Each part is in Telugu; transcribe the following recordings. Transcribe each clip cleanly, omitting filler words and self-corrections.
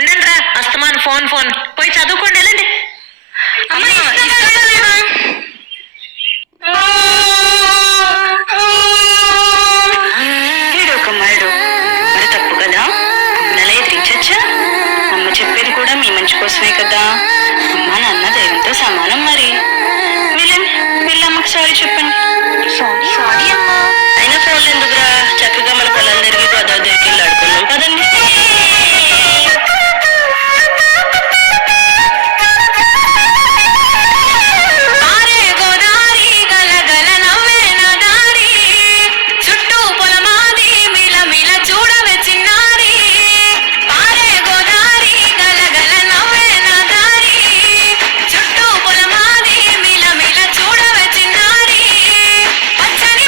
ఉండండి రా, అస్తమాను ఫోన్ ఫోన్. పోయి చదువుకోండి, వెళ్ళండి. ఒక మరడు మరి తప్పు కదా, అమ్మనలా ఎదిరించచ్చా? అమ్మ చెప్పేది కూడా మీ మంచి కోసమే కదా. అమ్మ నాన్న దైవంతో సమానం. మరి వీళ్ళని వీళ్ళమ్మకి సారీ చెప్పండి. సారీ అమ్మా. అయినా ఫోన్లు ఎందుకురా, చక్కగా మన పొలం తిరిగి గోదావరి దగ్గరికి ఆడుకున్నాం కదండి. పచ్చని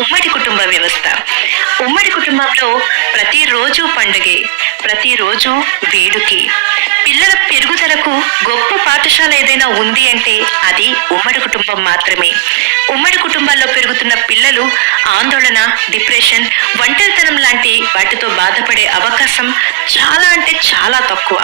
ఉమ్మడి కుటుంబ వ్యవస్థ. ఉమ్మడి కుటుంబంలో ప్రతిరోజు పండుగే, ప్రతిరోజు వేడుకే. పిల్లల పెరుగుదలకు గొప్ప పాఠశాల ఏదైనా ఉంది అంటే అది ఉమ్మడి కుటుంబం మాత్రమే. ఉమ్మడి కుటుంబాల్లో పెరుగుతున్న పిల్లలు ఆందోళన, డిప్రెషన్, ఒంటరితనం లాంటి వాటితో బాధపడే అవకాశం చాలా అంటే చాలా తక్కువ.